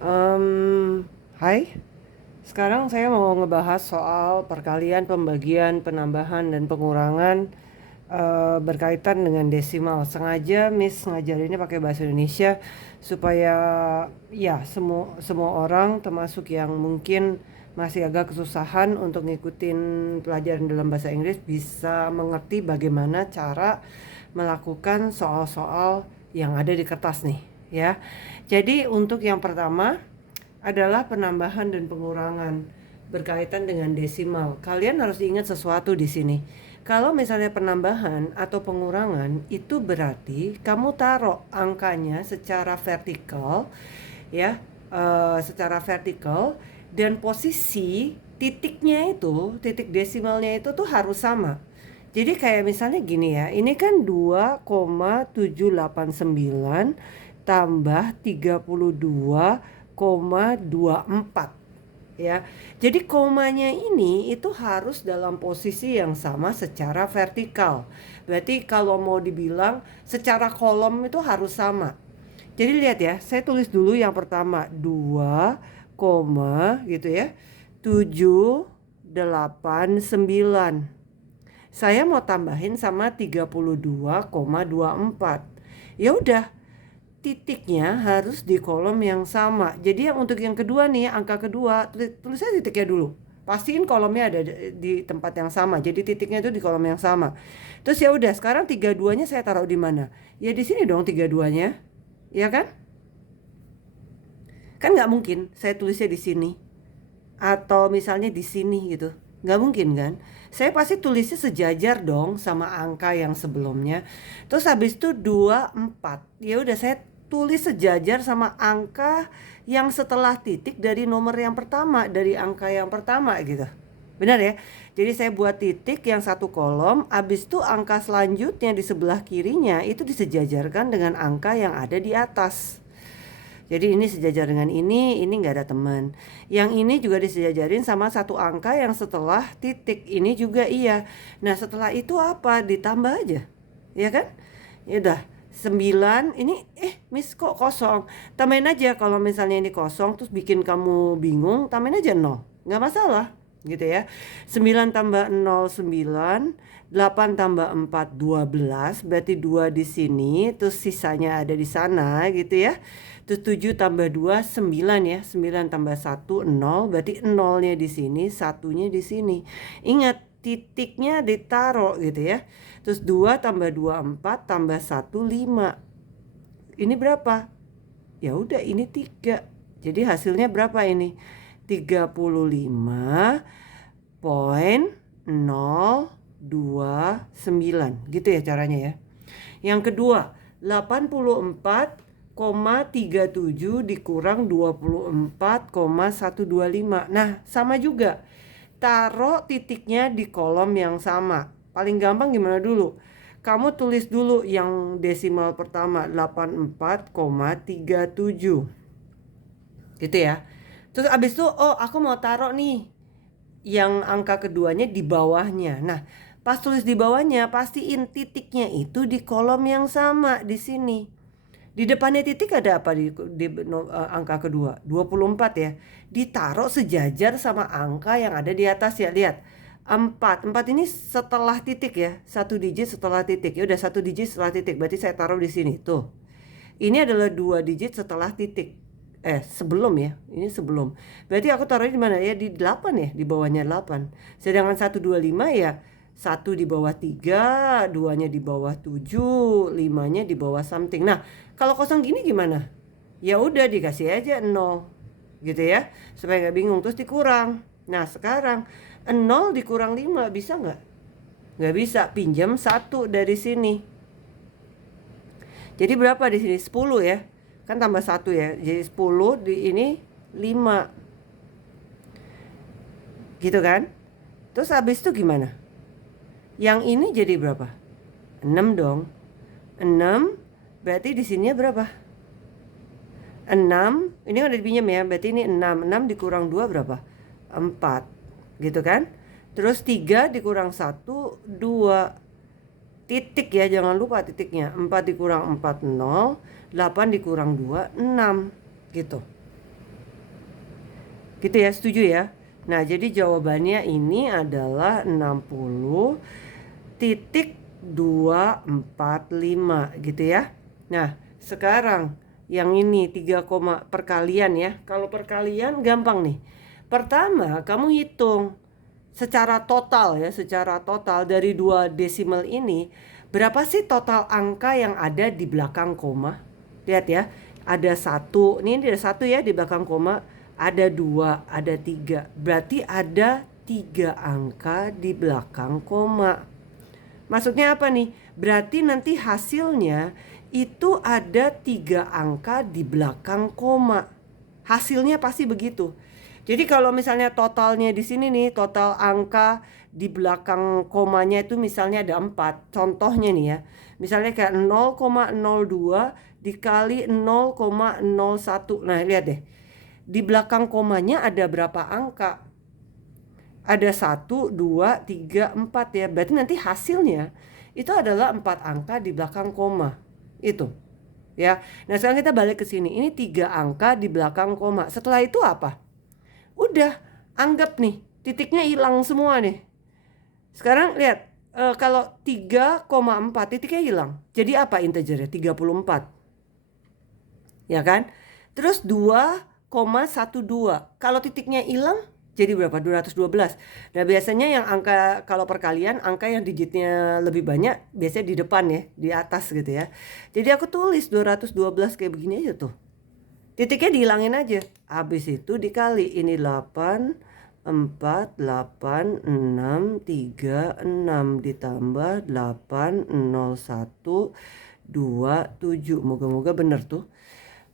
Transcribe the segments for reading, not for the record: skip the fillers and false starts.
Hai, sekarang saya mau ngebahas soal perkalian, pembagian, penambahan, dan pengurangan berkaitan dengan desimal. Sengaja Miss ngajarinnya pakai bahasa Indonesia supaya ya semua semua orang termasuk yang mungkin masih agak kesusahan untuk ngikutin pelajaran dalam bahasa Inggris bisa mengerti bagaimana cara melakukan soal-soal yang ada di kertas nih ya. Jadi untuk yang pertama adalah penambahan dan pengurangan berkaitan dengan desimal. Kalian harus ingat sesuatu di sini. Kalau misalnya penambahan atau pengurangan itu berarti kamu taruh angkanya secara vertikal ya, secara vertikal, dan posisi titiknya itu, titik desimalnya itu tuh harus sama. Jadi kayak misalnya gini ya, ini kan 2,789 tambah 32,24 ya. Jadi komanya ini itu harus dalam posisi yang sama secara vertikal. Berarti kalau mau dibilang secara kolom itu harus sama. Jadi lihat ya, saya tulis dulu yang pertama 2, gitu ya. 789. Saya mau tambahin sama 32,24. Ya udah, titiknya harus di kolom yang sama. Jadi yang untuk yang kedua nih, angka kedua, tulis aja titiknya dulu. Pastiin kolomnya ada di tempat yang sama. Jadi titiknya itu di kolom yang sama. Terus ya udah, sekarang 32-nya saya taruh di mana? Ya di sini dong 32-nya. Ya kan? Kan nggak mungkin saya tulisnya di sini atau misalnya di sini gitu, nggak mungkin kan. Saya pasti tulisnya sejajar dong sama angka yang sebelumnya. Terus habis itu 24, ya udah saya tulis sejajar sama angka yang setelah titik dari nomor yang pertama, dari angka yang pertama gitu. Benar ya? Jadi saya buat titik yang satu kolom, habis itu angka selanjutnya di sebelah kirinya itu disejajarkan dengan angka yang ada di atas. Jadi ini sejajar dengan ini nggak ada teman. Yang ini juga disejajarin sama satu angka yang setelah titik, ini juga iya. Nah setelah itu apa? Ditambah aja, ya kan? Ya udah, 9, ini Miss kok kosong. Tambahin aja, kalau misalnya ini kosong terus bikin kamu bingung, tambahin aja 0, nggak masalah gitu ya. 9 tambah 0 9, 8 tambah 4 12, berarti 2 di sini, terus sisanya ada di sana gitu ya. Terus 7 tambah 2 9 ya. 9 tambah 1 0, berarti 0-nya di sini, satunya di sini. Ingat titiknya ditaruh gitu ya. Terus 2 tambah 2 4 tambah 1 5. Ini berapa? Ya udah ini 3. Jadi hasilnya berapa ini? 35,029 gitu ya caranya ya. Yang kedua, 84,37 dikurang 24,125. Nah, sama juga. Taruh titiknya di kolom yang sama. Paling gampang gimana dulu? Kamu tulis dulu yang desimal pertama 84,37. Gitu ya. Terus abis itu, oh aku mau taruh nih yang angka keduanya di bawahnya. Nah, pas tulis di bawahnya, pastiin titiknya itu di kolom yang sama di sini. Di depannya titik ada apa di angka kedua? 24 ya. Ditaruh sejajar sama angka yang ada di atas ya. Lihat. 4. 4 ini setelah titik ya. Satu digit setelah titik. Ya udah, satu digit setelah titik. Berarti saya taruh di sini. Tuh. Ini adalah 2 digit setelah titik. Sebelum ya. Ini sebelum. Berarti aku taruhnya di mana? Ya di 8 ya, di bawahnya 8. Sedangkan 125 ya 1 di bawah 3, 2-nya di bawah 7, 5-nya di bawah something. Nah, kalau kosong gini gimana? Ya udah dikasih aja 0. Gitu ya. Supaya nggak bingung, terus dikurang. Nah, sekarang 0 dikurang 5 bisa nggak? Nggak bisa, pinjam 1 dari sini. Jadi berapa di sini? 10 ya. Kan tambah 1 ya. Jadi 10 di ini 5. Gitu kan? Terus habis itu gimana? Yang ini jadi berapa? 6 dong. 6 berarti di sininya berapa? 6, ini udah dipinjam ya. Berarti ini 6. 6 dikurang 2 berapa? 4. Gitu kan? Terus 3 dikurang 1 2. Titik ya, jangan lupa titiknya. 4 dikurang 4 0, 8 dikurang 2 6 gitu. Gitu ya, setuju ya? Nah, jadi jawabannya ini adalah 60,245 gitu ya. Nah, sekarang yang ini 3, perkalian ya. Kalau perkalian gampang nih. Pertama, kamu hitung secara total ya, secara total dari dua desimal ini, berapa sih total angka yang ada di belakang koma? Lihat ya, ada satu, ini ada satu ya di belakang koma, ada dua, ada tiga. Berarti ada 3 angka di belakang koma. Maksudnya apa nih? Berarti nanti hasilnya itu ada 3 angka di belakang koma. Hasilnya pasti begitu. Jadi kalau misalnya totalnya di sini nih, total angka di belakang komanya itu misalnya ada 4. Contohnya nih ya. Misalnya kayak 0,02 dikali 0,01. Nah, lihat deh. Di belakang komanya ada berapa angka? Ada 1, 2, 3, 4 ya. Berarti nanti hasilnya itu adalah 4 angka di belakang koma. Itu. Ya. Nah, sekarang kita balik ke sini. Ini 3 angka di belakang koma. Setelah itu apa? Udah, anggap nih, titiknya hilang semua nih. Sekarang lihat, kalau 3,4 titiknya hilang. Jadi apa integernya? 34. Ya kan? Terus 2,12. Kalau titiknya hilang jadi berapa? 212. Nah, biasanya yang angka kalau perkalian, angka yang digitnya lebih banyak biasanya di depan ya, di atas gitu ya. Jadi aku tulis 212 kayak begini aja tuh. Titiknya dihilangin aja. Habis itu dikali ini 8, 4, 8, 6, 3, 6 ditambah 8, 0, 1, 2, 7. Moga-moga bener tuh.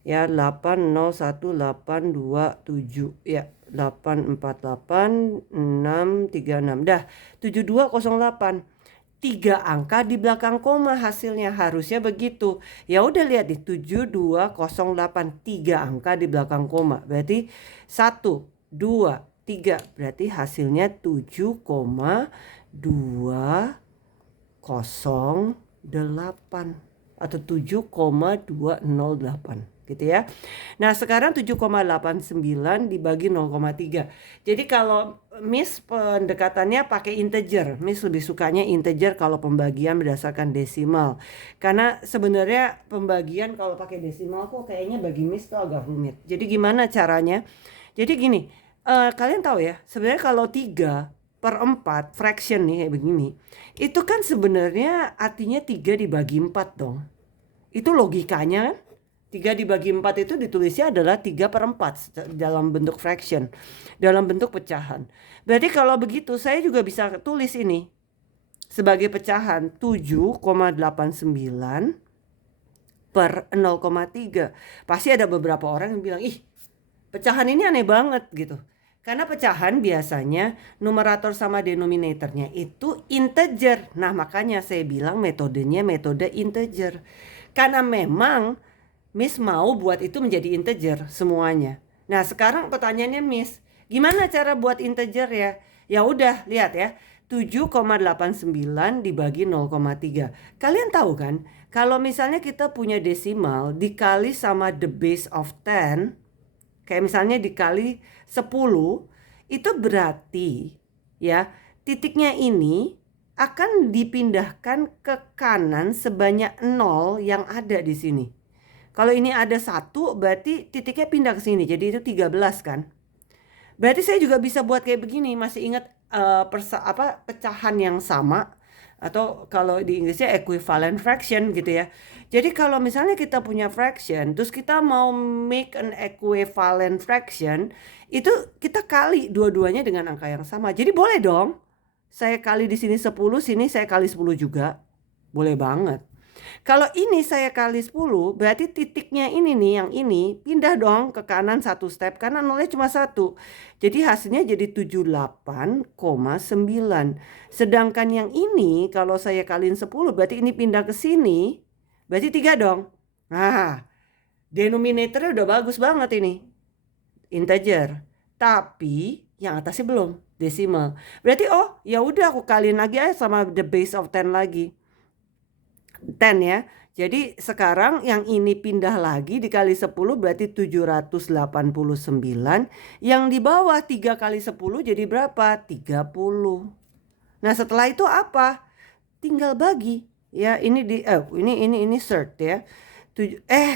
Ya, 8, 0, 1, 8, 2, 7. Ya, 8, 4, 8, 6, 3, 6. Dah, 7208. 3 angka di belakang koma hasilnya, harusnya begitu. Ya udah, lihat di 7208, 3 angka di belakang koma. Berarti 1, 2, 3. Berarti hasilnya 7,208 atau 7,208 gitu ya. Nah, sekarang 7,89 dibagi 0,3. Jadi kalau Miss pendekatannya pakai integer. Miss lebih sukanya integer kalau pembagian berdasarkan desimal. Karena sebenarnya pembagian kalau pakai desimal kok kayaknya bagi Miss tuh agak rumit. Jadi gimana caranya? Jadi gini, kalian tahu ya, sebenarnya kalau 3/4 fraction nih kayak begini, itu kan sebenarnya artinya 3 dibagi 4 dong. Itu logikanya kan? 3 dibagi 4 itu ditulisnya adalah 3/4 dalam bentuk fraction, dalam bentuk pecahan. Berarti kalau begitu saya juga bisa tulis ini sebagai pecahan 7,89 per 0,3. Pasti ada beberapa orang yang bilang, ih, pecahan ini aneh banget gitu. Karena pecahan biasanya numerator sama denominatornya itu integer. Nah, makanya saya bilang metodenya metode integer. Karena memang Miss mau buat itu menjadi integer semuanya. Nah, sekarang pertanyaannya Miss, gimana cara buat integer ya? Ya udah, lihat ya. 7,89 dibagi 0,3. Kalian tahu kan, kalau misalnya kita punya desimal dikali sama the base of 10, kayak misalnya dikali 10, itu berarti ya, titiknya ini akan dipindahkan ke kanan sebanyak 0 yang ada di sini. Kalau ini ada 1, berarti titiknya pindah ke sini. Jadi itu 13 kan. Berarti saya juga bisa buat kayak begini. Masih ingat pecahan yang sama, atau kalau di Inggrisnya equivalent fraction gitu ya. Jadi kalau misalnya kita punya fraction, terus kita mau make an equivalent fraction, itu kita kali dua-duanya dengan angka yang sama. Jadi boleh dong. Saya kali di sini 10, sini saya kali 10 juga. Boleh banget. Kalau ini saya kali 10, berarti titiknya ini nih, yang ini pindah dong ke kanan 1 step, karena nolnya cuma 1. Jadi hasilnya jadi 78,9. Sedangkan yang ini kalau saya kaliin 10, berarti ini pindah ke sini, berarti 3 dong. Nah, denominatornya udah bagus banget ini, integer. Tapi yang atasnya belum, desimal. Berarti ya udah aku kaliin lagi aja sama the base of 10 lagi. 10 ya. Jadi sekarang yang ini pindah lagi dikali 10 berarti 789. Yang di bawah 3 kali 10 jadi berapa? 30. Nah setelah itu apa? Tinggal bagi. Ya ini sert ya.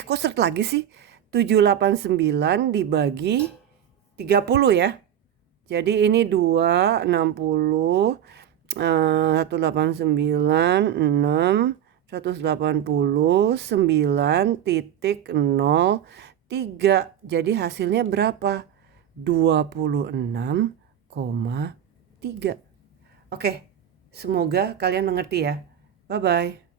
Kok sert lagi sih? 789 dibagi 30 ya. Jadi ini 2, 60, 189, 6, 189,03. Jadi hasilnya berapa? 26,3. Oke, semoga kalian mengerti ya. Bye-bye.